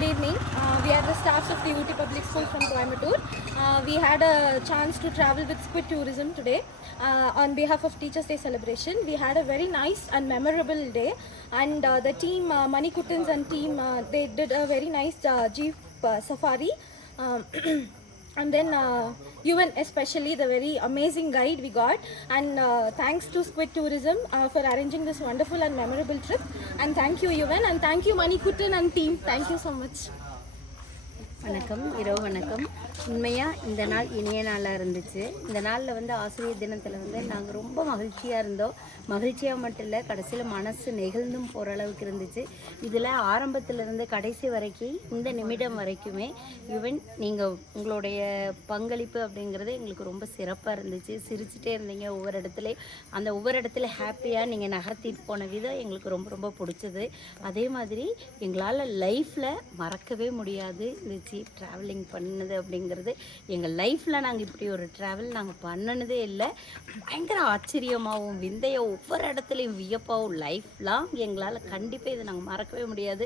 good evening. We are the staffs of the UT Public School from Coimbatore. We had a chance to travel with Squid Tourism today on behalf of Teachers' Day celebration. We had a very nice and memorable day, and the team, Mani Kuttans and team, they did a very nice jeep safari. And then UN especially, the very amazing guide we got, and thanks to Squid Tourism for arranging this wonderful and memorable trip, and thank you UN, and thank you Mani Kuttan and team. Thank you so much. வணக்கம், இரவு வணக்கம். உண்மையாக இந்த நாள் இனிய நாளாக இருந்துச்சு. இந்த நாளில் வந்து ஆசிரியர் தினத்தில் வந்து நாங்கள் ரொம்ப மகிழ்ச்சியாக இருந்தோம். மகிழ்ச்சியாக மட்டும் இல்லை, கடைசியில் மனசு நெகிழ்ந்தும் போகிற அளவுக்கு இருந்துச்சு. இதில் ஆரம்பத்திலிருந்து கடைசி வரைக்கும் இந்த நிமிடம் வரைக்குமே ஈவன் நீங்கள் உங்களுடைய பங்களிப்பு அப்படிங்கிறது எங்களுக்கு ரொம்ப சிறப்பாக இருந்துச்சு. சிரிச்சுட்டே இருந்தீங்க ஒவ்வொரு இடத்துலையும். அந்த ஒவ்வொரு இடத்துல ஹாப்பியாக நீங்கள் நகர்த்திட்டு போன விதம் எங்களுக்கு ரொம்ப ரொம்ப பிடிச்சது. அதே மாதிரி எங்களால் லைஃப்பில் மறக்கவே முடியாது இந்த ஜீப் ட்ராவலிங் பண்ணது அப்படிங்கிறது. எங்கள் லைஃப்பில் நாங்கள் இப்படி ஒரு ட்ராவல் நாங்கள் பண்ணினதே இல்லை. பயங்கர ஆச்சரியமாகவும் விந்தையாக ஒவ்வொரு இடத்துலையும் வியப்பாகவும் லைஃப் லாங் எங்களால் கண்டிப்பாக இதை நாங்கள் மறக்கவே முடியாது.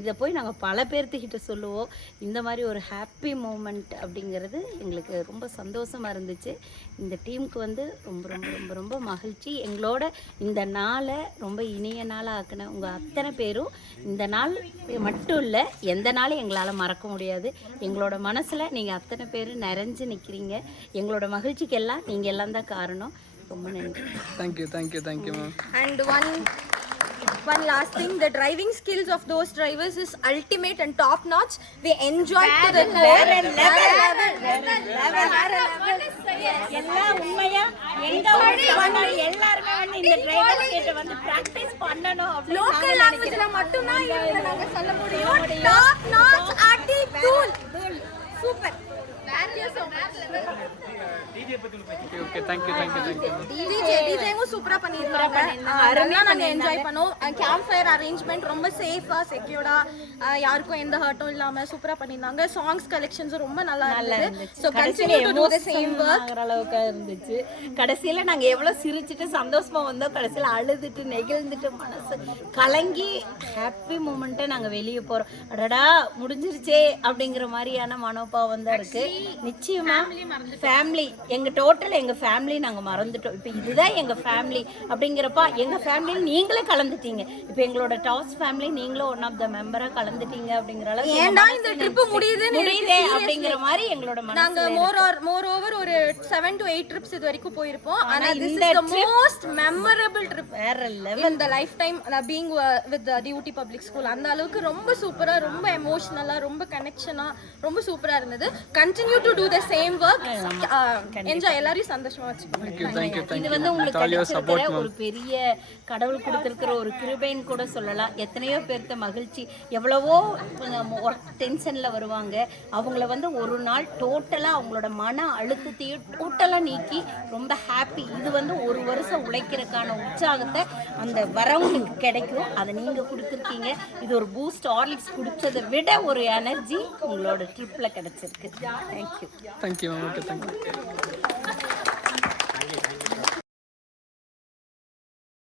இதை போய் நாங்கள் பல பேர்த்துக்கிட்ட சொல்லுவோம். இந்த மாதிரி ஒரு ஹாப்பி மூமெண்ட் அப்படிங்கிறது எங்களுக்கு ரொம்ப சந்தோஷமாக இருந்துச்சு. இந்த டீமுக்கு வந்து ரொம்ப ரொம்ப ரொம்ப ரொம்ப மகிழ்ச்சி. எங்களோட இந்த நாளை ரொம்ப இனிய நாளாக ஆக்கின உங்கள் அத்தனை பேரும் இந்த நாள் மட்டும் இல்லை, எந்த நாளும் எங்களால் மறக்க முடியாது. எங்களோட மனசில் நீங்கள் அத்தனை பேர் நிறைஞ்சு நிற்கிறீங்க. எங்களோட மகிழ்ச்சிக்கு எல்லாம் நீங்கள் எல்லாம் தான் காரணம். ரொம்ப நன்றி. Thank you ma'am. And one last thing, the driving skills of those drivers is ultimate and top notch. We enjoyed to the core. எல்லாம் உண்மையா எங்க எல்லாருமே வந்து இந்த டிரைவர் கிட்ட வந்து பிராக்டீஸ் பண்ணனும். லோக்கல் லாங்குவேஜ்ல மட்டும் தான் இவங்க நாங்க சொல்ல முடியும். Top notch attitude. Super. Okay thank you. டிஜேவும் சூப்பரா பண்ணிருக்காங்க. அருமையா நாங்க என்ஜாய் பண்ணோம். கேம்ப் ஃபயர் அரேஞ்ச்மெண்ட் ரொம்ப சேஃபா செக்யூர்டா, யாருக்கும் எந்த ஹர்ட்டும் இல்லாம சூப்பரா பண்ணிருந்தாங்க. சாங்ஸ் கலெக்ஷன்ஸ் ரொம்ப நல்லா இருந்துச்சு. So continue to to the same work. அளவுக்கு இருந்துச்சு. கடைசியில நாங்க எவ்வளவு சிரிச்சிட்டு சந்தோஷமா வந்தோம். கடைசியில அழுதுட்டு நெகிழ்ந்துட்டு மனசு கலங்கி ஹாப்பி மூமெண்ட்டை நாங்க வெளியே போறோம். அடடா முடிஞ்சிருச்சே அப்படிங்கிற மாதிரியான மனோபாவம் தான் இருக்கு. நிச்சயமா ஃபேமிலி எங்க ஃபேமிலி நாங்க மறந்துட்டோம். இப்போ இதுதான் எங்க ஃபேமிலி அப்படிங்கிறப்ப எங்க ஃபேமிலி நீங்களே கலந்துட்டீங்க. இப்போ எங்களோட டாஸ் ஃபேமிலி நீங்களும் ஒன் ஆஃப் த மெம்பரா கலந்துட்டீங்க அப்படிங்கிற அளவுக்கு ஏன்டா இந்த ட்ரிப் முடியுதே அப்படிங்கிற மாதிரி எங்களோட மனசு. நாங்க மோர் ஓவர் ஒரு 7 to 8 ட்ரிப்ஸ் இது வரைக்கும் போயிருப்போம். ஆனா this is the most memorable trip வேற level in the lifetime being with the UT Public School. அந்த அளவுக்கு ரொம்ப சூப்பரா, ரொம்ப எமோஷனலா, ரொம்ப கனெக்ஷனா, ரொம்ப சூப்பரா இருந்தது. Continue to do the same work. Enjoy. எல்லாரையும் சந்தோஷமா வச்சுக்கோங்க. இது வந்து உங்களுக்கு கிடைச்சிருக்கிற ஒரு பெரிய கடவுள் கொடுத்திருக்கிற ஒரு கிருபைன்னு கூட சொல்லலாம். எத்தனையோ பேர்த்த மகிழ்ச்சி, எவ்வளவோ ஒர்க் டென்ஷன்ல வருவாங்க. அவங்கள வந்து ஒரு நாள் டோட்டலா அவங்களோட மன அழுத்தத்தையும் டோட்டலா நீக்கி ரொம்ப ஹாப்பி. இது வந்து ஒரு வருஷம் உழைக்கிறதுக்கான உற்சாகத்தை அந்த வரவங்களுக்கு கிடைக்கும். அதை நீங்க கொடுத்துருக்கீங்க. இது ஒரு பூஸ்ட் ஹார்லிக்ஸ் குடிச்சதை விட ஒரு எனர்ஜி உங்களோட ட்ரிப்ல கிடைச்சிருக்கு. தேங்க்யூ. தேங்க்யூ.